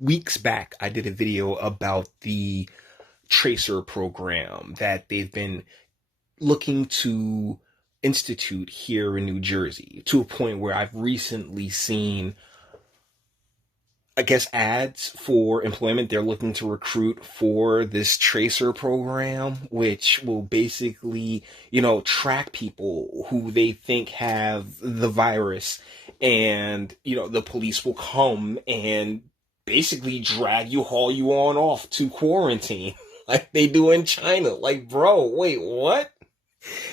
weeks back, I did a video about the tracer program that they've been looking to institute here in New Jersey, to a point where I've recently seen, I guess, ads for employment. They're looking to recruit for this tracer program, which will basically, track people who they think have the virus. And, the police will come and basically haul you on off to quarantine like they do in China. Like, bro, wait, what?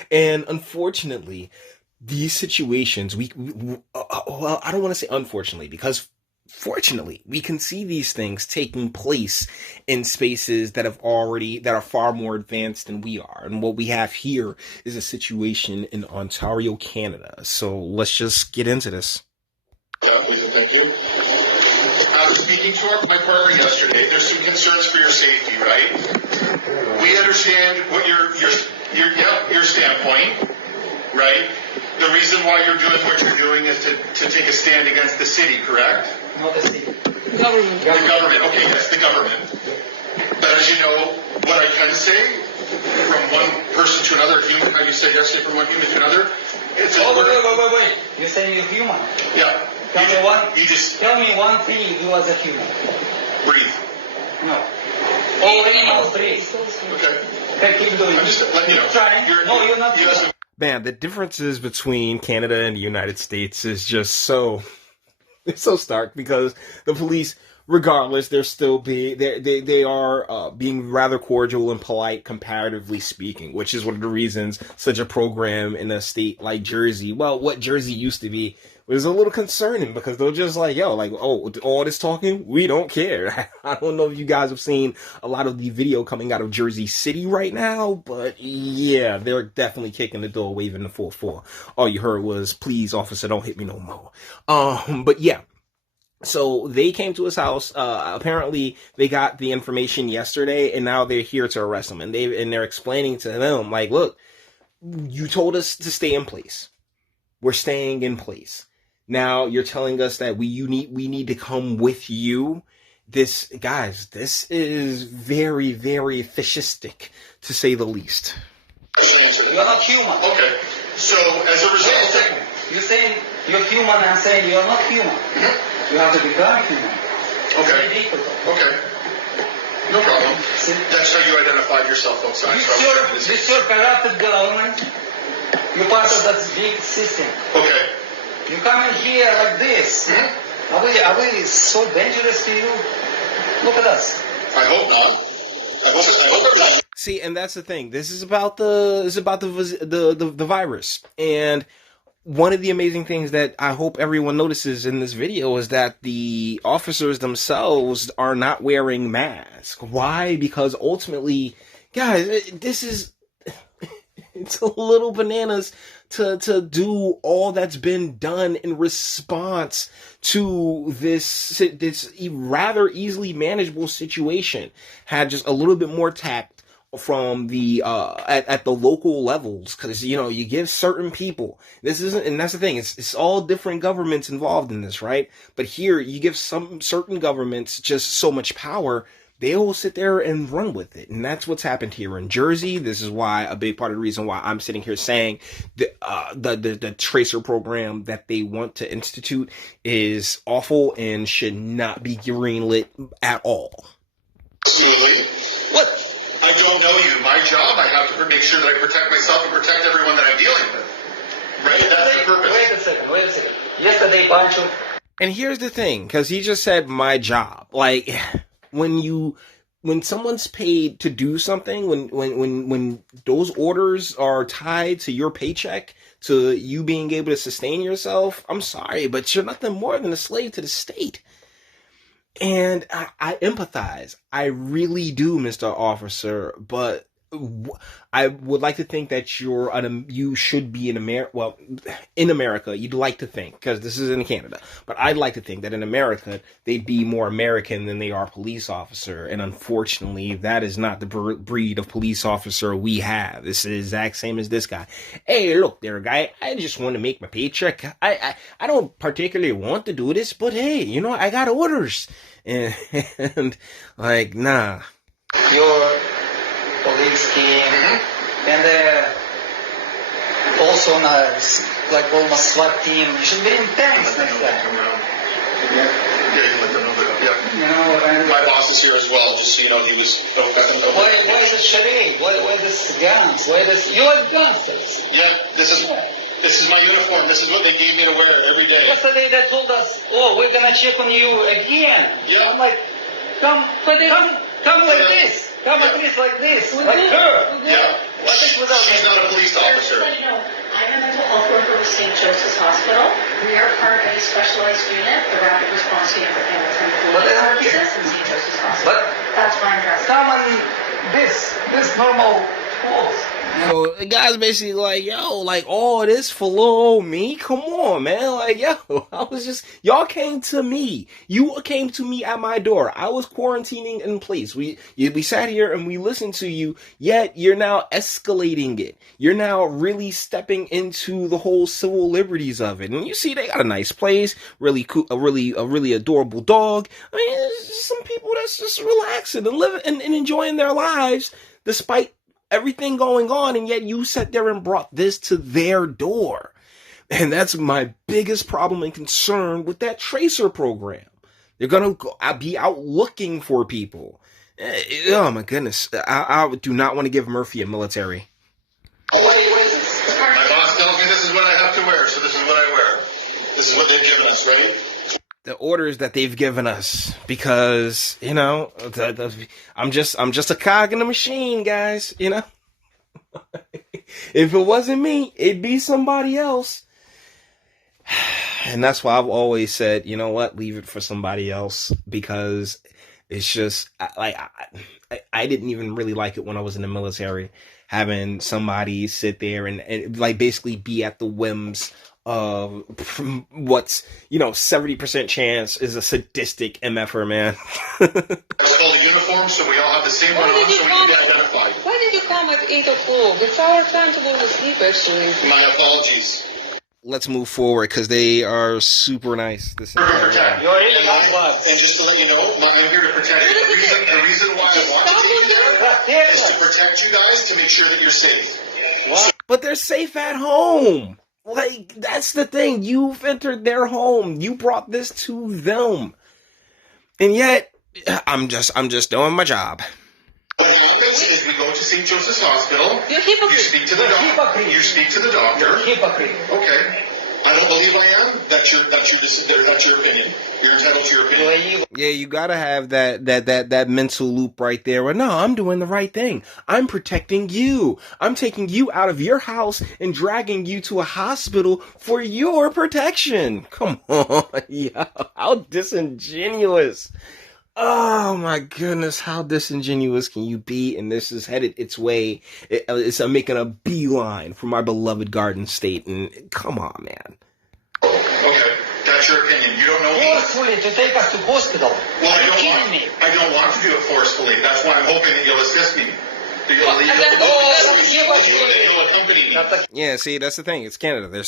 And unfortunately, these situations, well, I don't want to say unfortunately, because fortunately, we can see these things taking place in spaces that are far more advanced than we are. And what we have here is a situation in Ontario, Canada. So let's just get into this. Yeah, please and thank you. After speaking to my partner yesterday, there's some concerns for your safety, right? We understand what your standpoint, right? The reason why you're doing what you're doing is to take a stand against the city, correct? Not the city. Government. The government. Okay, yes, the government. But as you know, what I can say from one person to another, human, how you said yesterday, from one human to another, it's wait. You're saying you're human. Yeah. Tell me one thing you do as a human. Breathe. No. All animals breathe. Okay, keep doing it. I'm just letting you know. Trying. You're not. Man, the differences between Canada and the United States is just so stark, because the police, regardless, they are being rather cordial and polite, comparatively speaking, which is one of the reasons such a program in a state like Jersey, well, what Jersey used to be, was a little concerning, because they're just like, all this talking, we don't care. I don't know if you guys have seen a lot of the video coming out of Jersey City right now, but yeah, they're definitely kicking the door, waving the 4-4. All you heard was, please, officer, don't hit me no more. But yeah. So they came to his house. Apparently they got the information yesterday, and now they're here to arrest him. And they're explaining to them, like, look, you told us to stay in place. We're staying in place. Now you're telling us that we need to come with you. This is very, very fascistic, to say the least. You're not human. Okay. So as a result, you're saying you're human, and I'm saying you're not human. Mm-hmm. You have to become human. Okay. Okay. No problem. See? That's how you identified yourself outside. This your corrupted government. You're part of that big system. Okay. You come in here like this. Mm-hmm. Are we so dangerous to you? Look at us. I hope not. I hope not. See, and that's the thing. This is about the virus. And one of the amazing things that I hope everyone notices in this video is that the officers themselves are not wearing masks. Why? Because ultimately, guys, it's a little bananas to do all that's been done in response to this rather easily manageable situation. Had just a little bit more tact from the at the local levels, because you give certain people, this isn't, and that's the thing, it's all different governments involved in this, right? But here you give some certain governments just so much power, they will sit there and run with it. And that's what's happened here in Jersey. This is why, a big part of the reason why I'm sitting here saying the tracer program that they want to institute is awful and should not be greenlit at all. Absolutely. What? I don't know you. My job, I have to make sure that I protect myself and protect everyone that I'm dealing with. Right? That's the purpose. Wait a second. Yesterday, bunch of... And here's the thing, because he just said my job. Like, when someone's paid to do something, when those orders are tied to your paycheck, to you being able to sustain yourself, I'm sorry, but you're nothing more than a slave to the state. And I empathize. I really do, Mr. Officer, but I would like to think that you should be in America. Well, in America, you'd like to think, because this is in Canada, but I'd like to think that in America, they'd be more American than they are police officer. And unfortunately, that is not the breed of police officer we have. This is the exact same as this guy. Hey, look there, guy. I just want to make my paycheck. I don't particularly want to do this, but hey, I got orders. And like, nah. Your police team, and also on a, like almost SWAT team. You should be in tanks next time. Yeah, you let them know that. And My boss is here as well, just so you know, he was. why is it charade? Why this guns? You like gangsters? Yeah, this is my uniform. This is what they gave me to wear every day. Yesterday they told us, oh, we're gonna check on you again. Yeah. I'm like, come like this. Come like this, like her. Yeah. She's not a police officer. Just let you know, I'm a mental health worker with St. Joseph's Hospital. We are part of a specialized unit, the Rapid Response Unit for Hamilton Police Services in St. Joseph's Hospital. But That's why I'm dressed. come on, this normal clothes. So the guy's basically like, yo, like all this for little old me? Come on, man. Like, yo, y'all came to me. You came to me at my door. I was quarantining in place. We sat here and we listened to you, yet you're now escalating it. You're now really stepping into the whole civil liberties of it. And you see, they got a nice place, really cool, a really adorable dog. I mean, there's just some people that's just relaxing and living and enjoying their lives despite everything going on, and yet you sat there and brought this to their door. And that's my biggest problem and concern with that tracer program. They're going to be out looking for people. Oh my goodness. I do not want to give Murphy a military. Oh, wait. My boss tells me this is what I have to wear, so this is what I wear. This is what they've given us, right? The orders that they've given us, because I'm just a cog in the machine, guys. If it wasn't me, it'd be somebody else. And that's why I've always said, you know what, leave it for somebody else, because it's just like I didn't even really like it when I was in the military, having somebody sit there and like basically be at the whims of what's 70% chance is a sadistic MFer, man. It's called a uniform, so we all have the same one on, so we can be identified. Why did you come at 8 o'clock? It's our time to go to sleep, actually. My apologies. Let's move forward, because they are super nice. This You're here to protect. You're really not bad. And just to let you know, I'm here to protect you. The reason why I want to take you there is to protect you guys, to make sure that you're safe. What? But they're safe at home. Like, that's the thing. You've entered their home. You brought this to them. And yet, I'm just doing my job. What happens is we go to St. Joseph's Hospital. You're hypocrite. You speak to the doctor. You speak to the doctor. Hypocrite. Okay. I don't believe I am. That's your opinion. You're entitled to your opinion. Yeah, you gotta have that mental loop right there where, no, I'm doing the right thing. I'm protecting you. I'm taking you out of your house and dragging you to a hospital for your protection. Come on, yo, how disingenuous. Oh my goodness, how disingenuous can you be? And this is headed its way. It's making a beeline for my beloved Garden State. And come on, man. Okay, that's your opinion. You don't know me. Forcefully to take us to hospital. Well, Are you kidding me? I don't want to do it forcefully. That's why I'm hoping that you'll assist me. You'll accompany me. Yeah, see, that's the thing. It's Canada. They're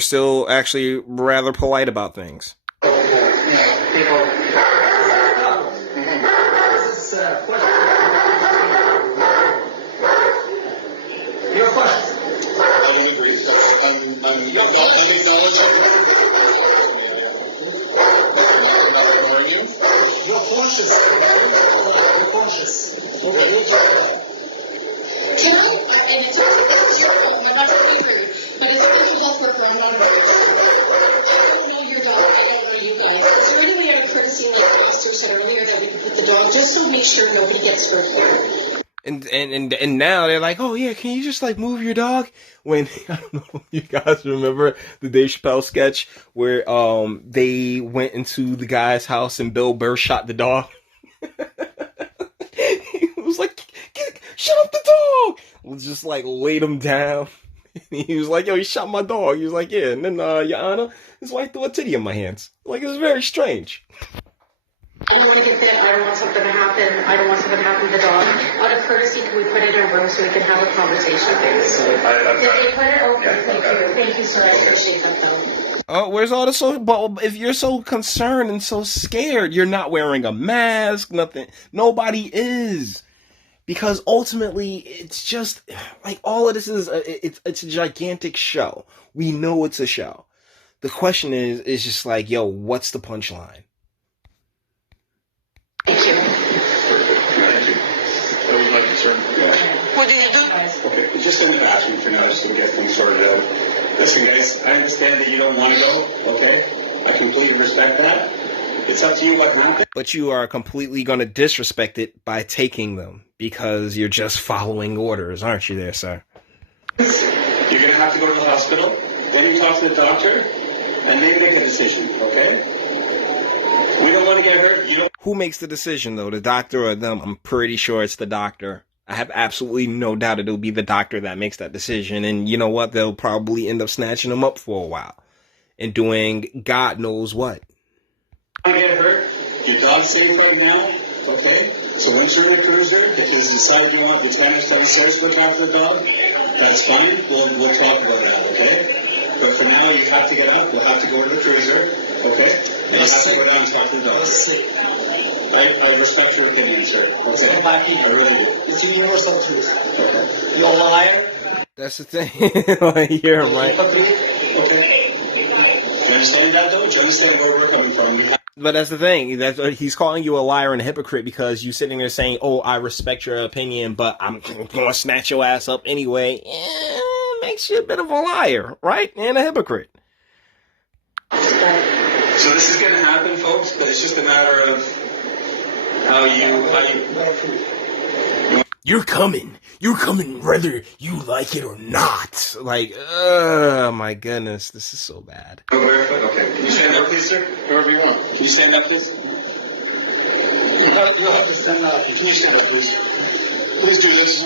still actually rather polite about things. People. Your questions. I don't agree. I'm acknowledging. I'm not ignoring you. You're conscious. You're conscious. Okay. Can I, and it's your home, I'm not trying to be rude, but as a mental health worker, I'm not rude. I don't know your dog, I don't know you guys. Is there any way out of courtesy, like Foster said earlier, that we could put the dog, just to make sure nobody gets hurt here? And now they're like, oh yeah, can you just like move your dog? When I don't know if you guys remember the Dave Chappelle sketch where they went into the guy's house and Bill Burr shot the dog. He was like, shut up the dog. Just like laid him down. He was like, yo, he shot my dog. He was like, yeah. And then, Your Honor, his wife threw a titty in my hands. Like, it was very strange. I don't want to get bit. I don't want something to happen. I don't want something to happen to the dog. Out of courtesy, can we put it in a room so we can have a conversation, please? Did they put it open? Thank you. Thank you, sir. I appreciate that, though. Oh, where's all the so? But if you're so concerned and so scared, you're not wearing a mask. Nothing. Nobody is, because ultimately, it's just like all of this is. It's a gigantic show. We know it's a show. The question is just like, yo, what's the punchline? Thank you. Thank you. That was my concern. Yeah. What did you do? Okay, just in the bathroom for now, just to get things sorted out. Listen, guys, I understand that you don't want to go, okay? I completely respect that. It's up to you what happened. But you are completely going to disrespect it by taking them because you're just following orders, aren't you there, sir? You're going to have to go to the hospital, then you talk to the doctor, and they make a decision, okay? We don't want to get hurt. You don't. Who makes the decision, though, the doctor or them? I'm pretty sure it's the doctor. I have absolutely no doubt it'll be the doctor that makes that decision. And you know what? They'll probably end up snatching them up for a while and doing God knows what. You don't want to get hurt. Your dog's safe right now, okay? So once you're in the cruiser, if you decide you want the Spanish downstairs to look after the dog, that's fine. We'll talk about that, okay? But for now, you have to get up. You'll have to go to the cruiser, okay? And you have to go down and talk to the dog. I respect your opinion, sir. Okay? I really do. It's a universal truth. Okay. You're a liar. That's the thing. Like, you're right. Okay. Do you understand that, though? Do you understand where we're coming from? But that's the thing. That's he's calling you a liar and a hypocrite because you're sitting there saying, "Oh, I respect your opinion, but I'm gonna snatch your ass up anyway." Makes you a bit of a liar, right? And a hypocrite. So this is going to happen, folks, but it's just a matter of how you. You're coming. You're coming whether you like it or not. Like, oh my goodness, this is so bad. Go barefoot? Okay. Can you stand up, please, sir? Wherever you want. Can you stand up, please? You'll have to stand up. Can you stand up, please? Please do this.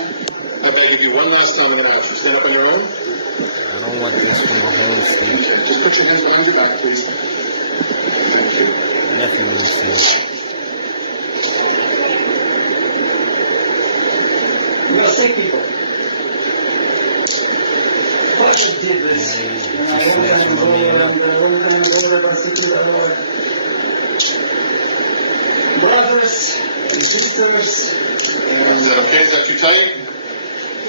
I beg of you, one last time I'm going to ask you. Stand up on your own. I don't want this from a home state. Okay, just put your hands behind your back, please. Thank you. Nothing really serious. You're gonna see people. What you did this? Brothers and sisters. Is that okay? Is that too tight?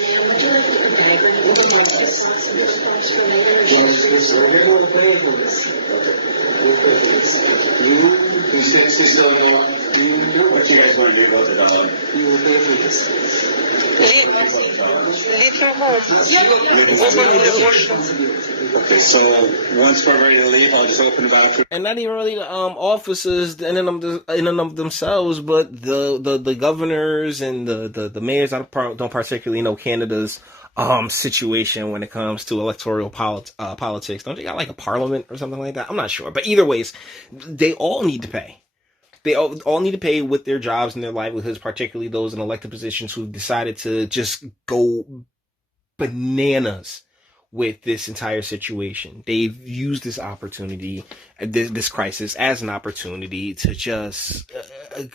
Yeah, would you like to put the bag on? Would you like to sauce and across for later? We're going to pray for this. We'll pray for this. You stay still now. What you guys want to do about the dog? You will pray for this. Leave your home. Okay, so once we're ready to leave, I'll just open the bathroom. And not even really the officers in and of themselves, but the governors and the mayors. I don't particularly know Canada's situation when it comes to electoral politics. Don't they got like a parliament or something like that? I'm not sure, but either ways, they all need to pay. They all need to pay with their jobs and their livelihoods, particularly those in elected positions who decided to just go bananas with this entire situation. They've used this opportunity, this crisis, as an opportunity to just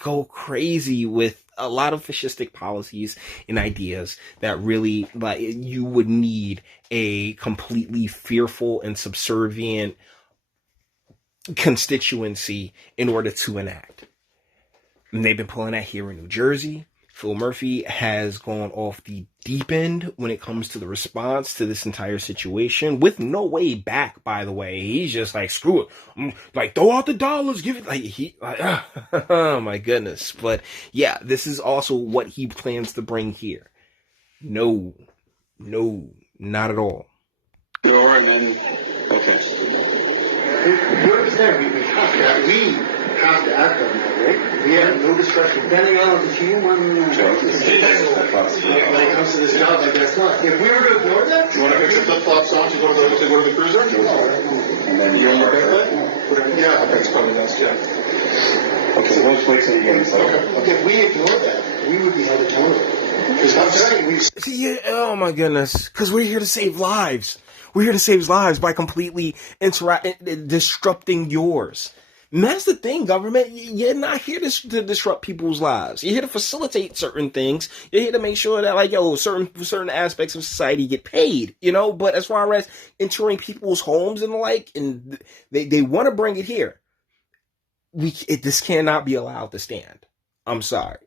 go crazy with a lot of fascistic policies and ideas that really, like, you would need a completely fearful and subservient constituency in order to enact. And they've been pulling that here in New Jersey. Phil Murphy has gone off the deep end when it comes to the response to this entire situation, with no way back, by the way. He's just like, screw it. Like, throw out the dollars, give it. Oh my goodness. But yeah, this is also what he plans to bring here. No, not at all. Door and then, okay. You're there. We have to act on that, right? We have no discretion. Depending on the human. When it comes to this job, I guess not. If we were to ignore that, You want to fix the flip-flops on to go to the cruiser? And then you're in your barefoot? Yeah, I think it's probably best, yeah. Okay, so let's wait till you get inside. Okay. if we ignore that, we would be held accountable. Because I'm saying we've Yeah, oh my goodness. Because we're here to save lives. We're here to save lives by completely disrupting yours. And that's the thing, government. You're not here to disrupt people's lives. You're here to facilitate certain things. You're here to make sure that, like, certain aspects of society get paid, you know? But as far as entering people's homes and the like, and they want to bring it here, this cannot be allowed to stand. I'm sorry.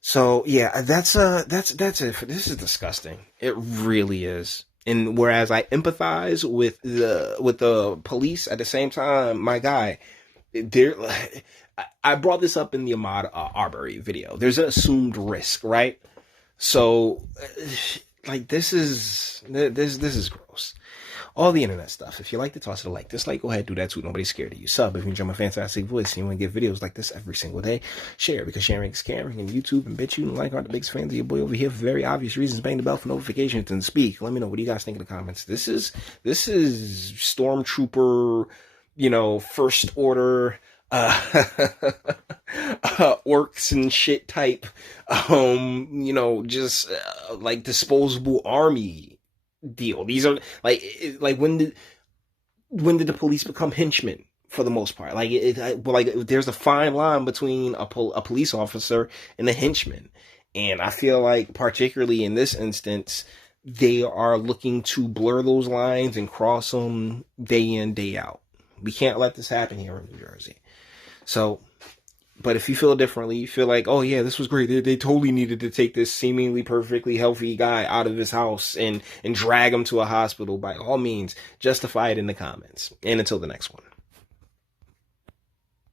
So yeah, that's it. This is disgusting. It really is. And whereas I empathize with the police, at the same time, my guy, I brought this up in the Ahmaud Arbery video. There's an assumed risk, right? So, like, this is gross. All the internet stuff. If you like to toss it a like, dislike, go ahead, do that too. Nobody's scared of you. Sub if you enjoy my fantastic voice and you want to get videos like this every single day. Share, because sharing is caring, and YouTube and BitChute and like aren't the biggest fans of your boy over here for very obvious reasons. Bang the bell for notifications and speak. Let me know, what do you guys think in the comments? This is Stormtrooper, first order orcs and shit type, just like disposable army deal. These are like when did the police become henchmen for the most part? There's a fine line between a police officer and a henchman, and I feel like particularly in this instance they are looking to blur those lines and cross them day in, day out. We can't let this happen here in New Jersey. So, but if you feel differently, you feel like, oh yeah, this was great. They totally needed to take this seemingly perfectly healthy guy out of his house and drag him to a hospital, by all means, justify it in the comments. And until the next one.